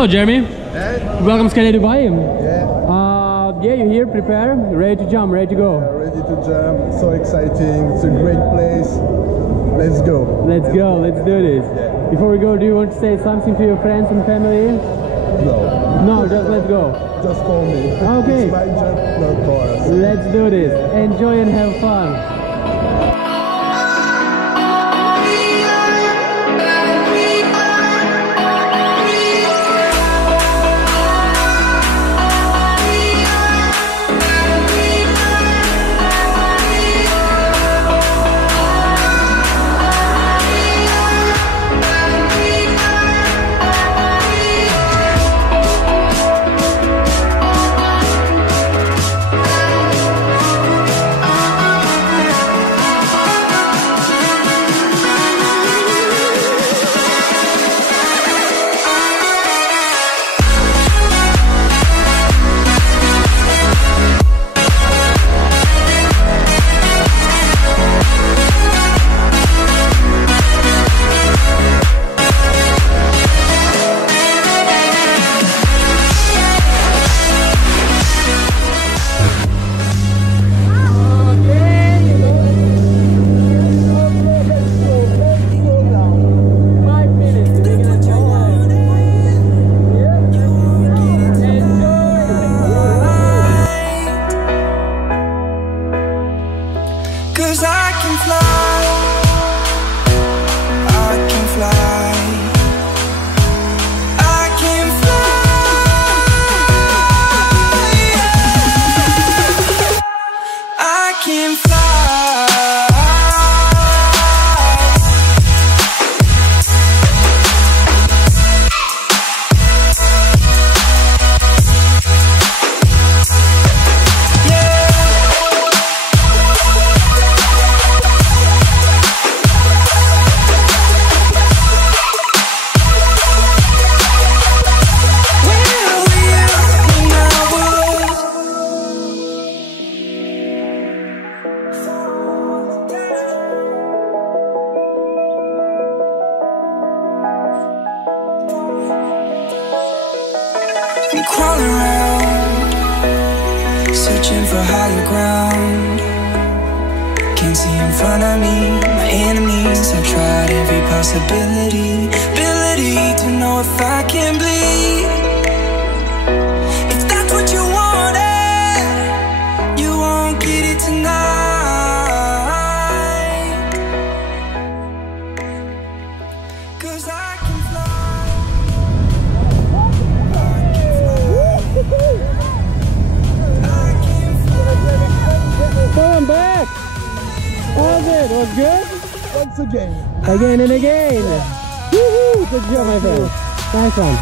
Hello, Jeremy. Hey. Welcome to Skydive Dubaï. Yeah. Yeah, you're here, prepare, ready to jump, ready to go. Ready to jump. So exciting. It's a great place. Let's go. Let's go. Let's do this. Yeah. Before we go, do you want to say something to your friends and family? No. No, just let's go. Just call me. Okay. It's my job, not yours. Let's do this. Enjoy and have fun. I'm crawling around, searching for higher ground. Can't see in front of me, my enemies. I've tried every possibility, ability to know if I can bleed. If that's what you wanted, you won't get it tonight. 'Cause I can fly. Come back! How's it? Was good? Once again. Again and again! Woohoo! Good job, my friend. Nice one.